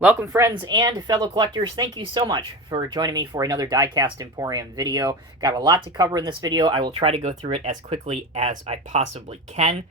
Welcome, friends and fellow collectors. Thank you so much for joining me for another Diecast Emporium video. Got a lot to cover in this video. I will try to go through it as quickly as I possibly can.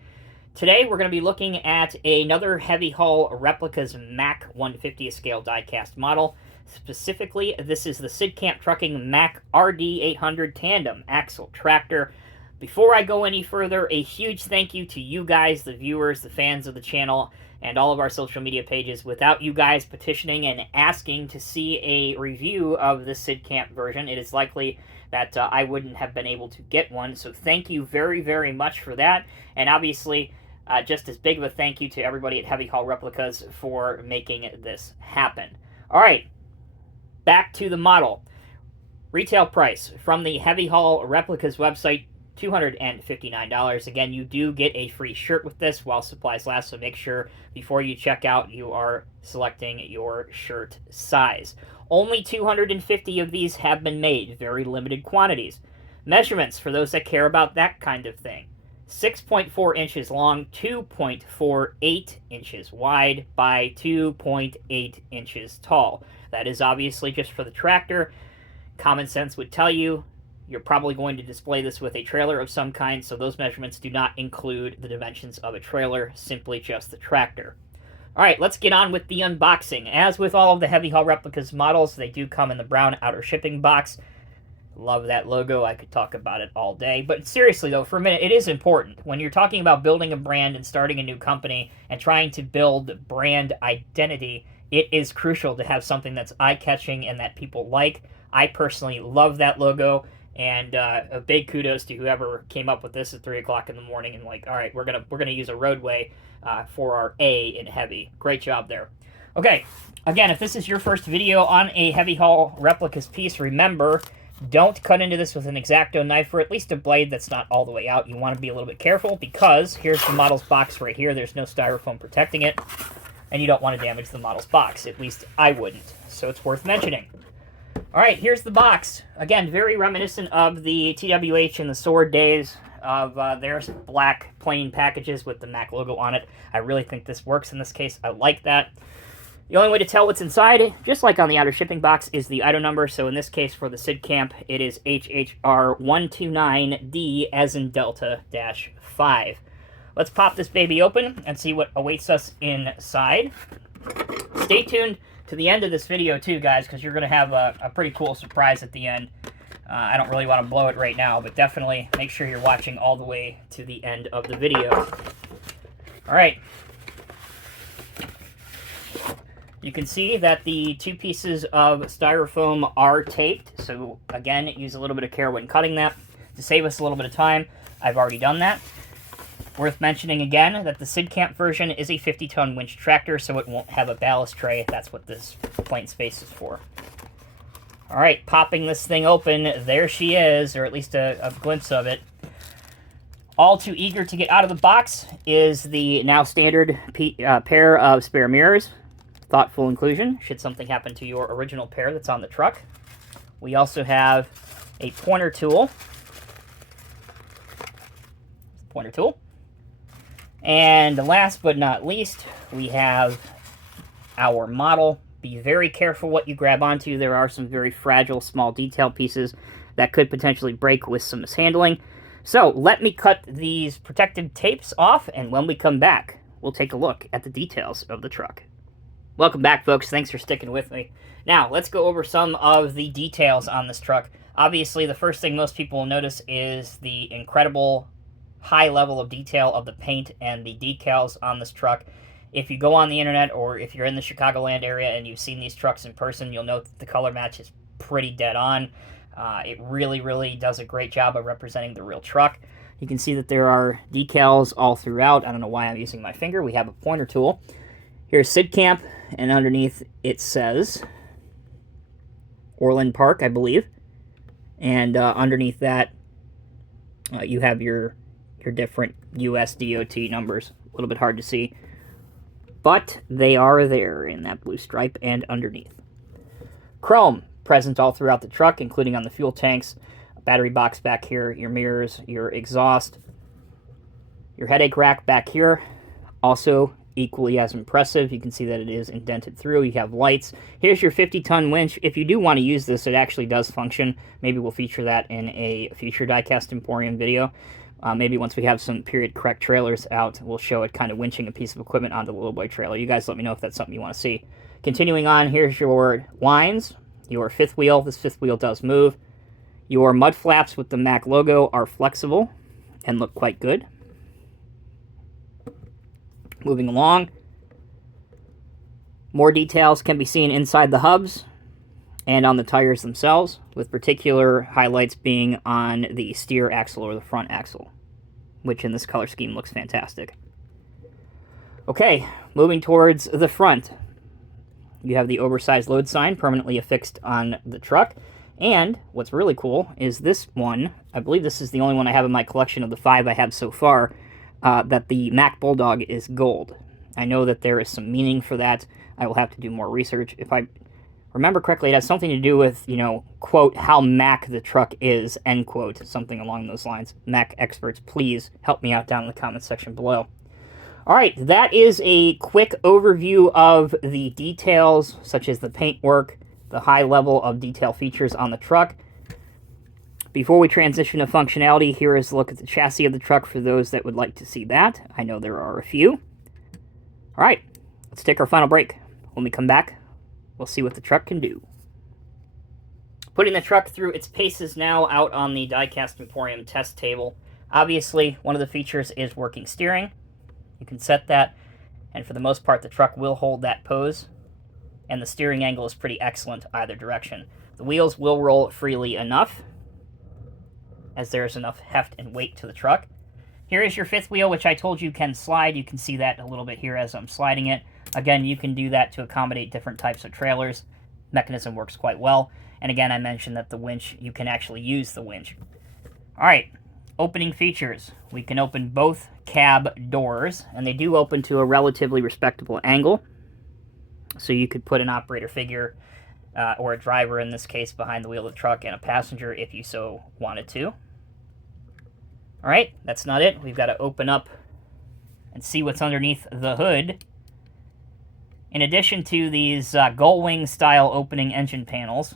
Today, we're going to be looking at another heavy haul Replicas Mack 150th scale diecast model. Specifically, this is the Sid Kamp Trucking Mack RD800 Tandem Axle Tractor. Before I go any further, a huge thank you to you guys, the viewers, the fans of the channel, and all of our social media pages. Without you guys petitioning and asking to see a review of the Sid Kamp version, it is likely that I wouldn't have been able to get one. So thank you very, very much for that. And obviously, just as big of a thank you to everybody at Heavy Haul Replicas for making this happen. All right, back to the model. Retail price from the Heavy Haul Replicas website, $259. Again, you do get a free shirt with this while supplies last, so make sure before you check out you are selecting your shirt size. Only 250 of these have been made, very limited quantities. Measurements for those that care about that kind of thing. 6.4 inches long, 2.48 inches wide by 2.8 inches tall. That is obviously just for the tractor. Common sense would tell you you're probably going to display this with a trailer of some kind, so those measurements do not include the dimensions of a trailer, simply just the tractor. All right, let's get on with the unboxing. As with all of the Heavy Haul Replicas models, they do come in the brown outer shipping box. Love that logo. I could talk about it all day. But seriously, though, for a minute, it is important. When you're talking about building a brand and starting a new company and trying to build brand identity, it is crucial to have something that's eye-catching and that people like. I personally love that logo. And a big kudos to whoever came up with this at 3 o'clock in the morning and like, all right, we're gonna use a roadway for our A in heavy. Great job there. Okay, again, if this is your first video on a Heavy Haul Replicas piece, remember, don't cut into this with an X-Acto knife or at least a blade that's not all the way out. You want to be a little bit careful because here's the model's box right here. There's no styrofoam protecting it, and you don't want to damage the model's box. At least I wouldn't, so it's worth mentioning. All right, here's the box. Again, very reminiscent of the TWH and the Sword days of their black plain packages with the Mack logo on it. I really think this works in this case. I like that. The only way to tell what's inside, just like on the outer shipping box, is the item number. So in this case, for the Sid Kamp, it is HHR129D as in Delta-5. Let's pop this baby open and see what awaits us inside. Stay tuned to the end of this video too, guys, because you're going to have a pretty cool surprise at the end. I don't really want to blow it right now, but definitely make sure you're watching all the way to the end of the video. All right. You can see that the two pieces of styrofoam are taped, so again, use a little bit of care when cutting that. To save us a little bit of time, I've already done that. Worth mentioning again that the Sid Kamp version is a 50-ton winch tractor, so it won't have a ballast tray. That's what this plain space is for. All right, popping this thing open, there she is, or at least a glimpse of it. All too eager to get out of the box is the now standard pair of spare mirrors. Thoughtful inclusion, should something happen to your original pair that's on the truck. We also have a pointer tool. And last but not least, we have our model. Be very careful what you grab onto. There are some very fragile small detail pieces that could potentially break with some mishandling. So let me cut these protective tapes off, and when we come back, we'll take a look at the details of the truck. Welcome back, folks. Thanks for sticking with me. Now, let's go over some of the details on this truck. Obviously, the first thing most people will notice is the incredible high level of detail of the paint and the decals on this truck. If you go on the internet or if you're in the Chicagoland area and you've seen these trucks in person, you'll note that the color match is pretty dead on. It really, really does a great job of representing the real truck. You can see that there are decals all throughout. I don't know why I'm using my finger. We have a pointer tool. Here's Sid Kamp, and underneath it says Orland Park, I believe. And underneath that, you have your different US DOT numbers. A little bit hard to see, but they are there in that blue stripe and underneath. Chrome present all throughout the truck, including on the fuel tanks, a battery box back here, your mirrors, your exhaust, your headache rack back here. Also equally as impressive. You can see that it is indented through. You have lights. Here's your 50-ton winch. If you do want to use this, it actually does function. Maybe we'll feature that in a future Diecast Emporium video. Maybe once we have some period correct trailers out, we'll show it kind of winching a piece of equipment onto the lowboy trailer. You guys let me know if that's something you want to see. Continuing on, here's your lines, your fifth wheel. This fifth wheel does move. Your mud flaps with the Mack logo are flexible and look quite good. Moving along, more details can be seen inside the hubs and on the tires themselves, with particular highlights being on the steer axle or the front axle, which in this color scheme looks fantastic. Okay, moving towards the front. You have the oversized load sign permanently affixed on the truck, and what's really cool is this one. I believe this is the only one I have in my collection of the 5 I have so far, that the Mack Bulldog is gold. I know that there is some meaning for that. I will have to do more research. If I remember correctly, it has something to do with, you know, quote, how Mack the truck is, end quote, something along those lines. Mack experts, please help me out down in the comments section below. All right, that is a quick overview of the details, such as the paintwork, the high level of detail features on the truck. Before we transition to functionality, here is a look at the chassis of the truck for those that would like to see that. I know there are a few. All right, let's take our final break. When we come back, we'll see what the truck can do. Putting the truck through its paces now out on the Diecast Emporium test table. Obviously, one of the features is working steering. You can set that, and for the most part, the truck will hold that pose, and the steering angle is pretty excellent either direction. The wheels will roll freely enough, as there is enough heft and weight to the truck. Here is your fifth wheel, which I told you can slide. You can see that a little bit here as I'm sliding it. Again, you can do that to accommodate different types of trailers. Mechanism works quite well. And again, I mentioned that the winch, you can actually use the winch. All right, opening features. We can open both cab doors, and they do open to a relatively respectable angle. So you could put an operator figure, or a driver in this case, behind the wheel of the truck, and a passenger if you so wanted to. All right, that's not it. We've got to open up and see what's underneath the hood. In addition to these gull-wing style opening engine panels,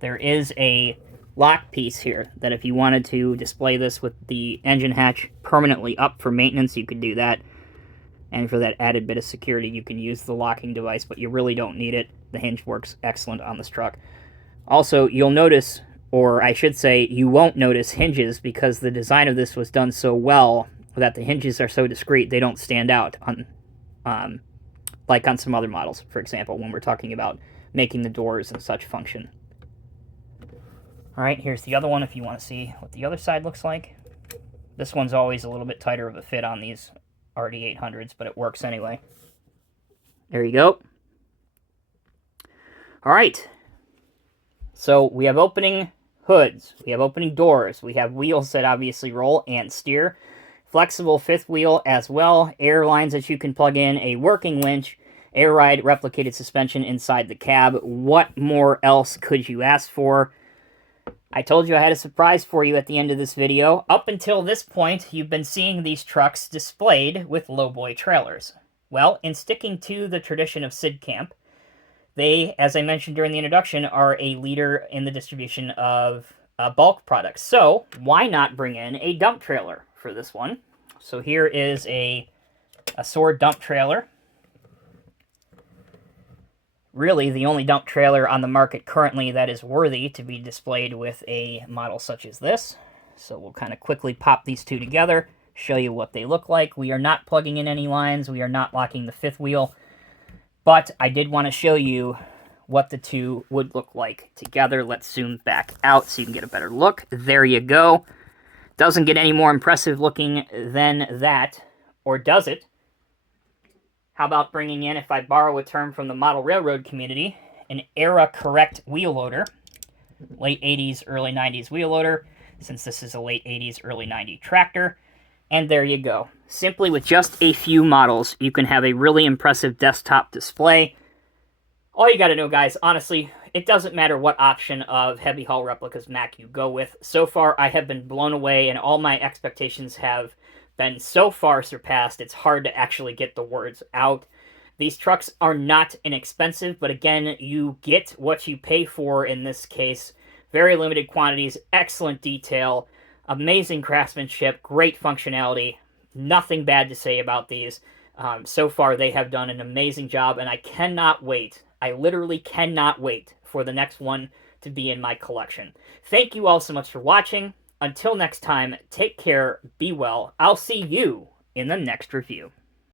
there is a lock piece here that if you wanted to display this with the engine hatch permanently up for maintenance, you could do that. And for that added bit of security, you can use the locking device, but you really don't need it. The hinge works excellent on this truck. Also, you'll notice, or I should say, you won't notice hinges because the design of this was done so well that the hinges are so discreet, they don't stand out on, like on some other models, for example, when we're talking about making the doors and such function. All right, here's the other one if you want to see what the other side looks like. This one's always a little bit tighter of a fit on these RD800s, but it works anyway. There you go. All right. So we have opening hoods. We have opening doors. We have wheels that obviously roll and steer. Flexible fifth wheel as well. Air lines that you can plug in. A working winch. Air ride replicated suspension inside the cab. What more else could you ask for? I told you I had a surprise for you at the end of this video. Up until this point, you've been seeing these trucks displayed with lowboy trailers. Well, in sticking to the tradition of Sid Kamp, they, as I mentioned during the introduction, are a leader in the distribution of bulk products. So, why not bring in a dump trailer for this one? So here is a Sword dump trailer. Really the only dump trailer on the market currently that is worthy to be displayed with a model such as this. So we'll kind of quickly pop these two together, show you what they look like. We are not plugging in any lines, we are not locking the fifth wheel, but I did want to show you what the two would look like together. Let's zoom back out so you can get a better look. There you go. Doesn't get any more impressive looking than that, or does it? How about bringing in, if I borrow a term from the model railroad community, an era-correct wheel loader. Late 80s, early 90s wheel loader, since this is a late 80s, early 90s tractor. And there you go. Simply with just a few models, you can have a really impressive desktop display. All you gotta know, guys, honestly, it doesn't matter what option of heavy haul replicas Mack you go with. So far, I have been blown away, and all my expectations have been so far surpassed, it's hard to actually get the words out. These trucks are not inexpensive, but again, you get what you pay for in this case. Very limited quantities, excellent detail, amazing craftsmanship, great functionality. Nothing bad to say about these. So far, they have done an amazing job, and I cannot wait. I literally cannot wait for the next one to be in my collection. Thank you all so much for watching. Until next time, take care, be well. I'll see you in the next review.